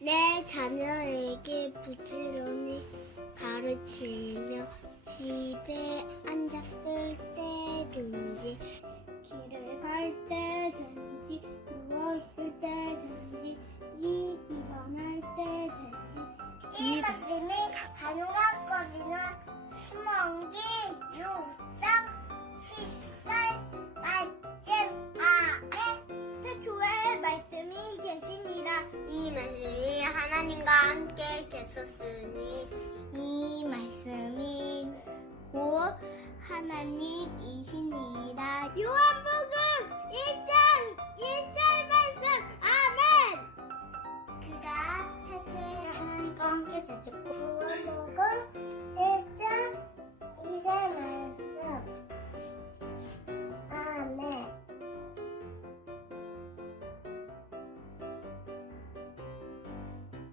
내 자녀에게 부지런히 가르치며 집에 앉았을 때든지 길을 갈 때든지 누워 있을 때든지 이 일어날 때든지. 이 말씀이 가능하거든요. 수명기 육 하나님과 함께 계셨으니 이 말씀이 곧 하나님이시니라. 요한복음 1장 1절 말씀. 아멘. 그가 태초에 하나님과 함께 계셨고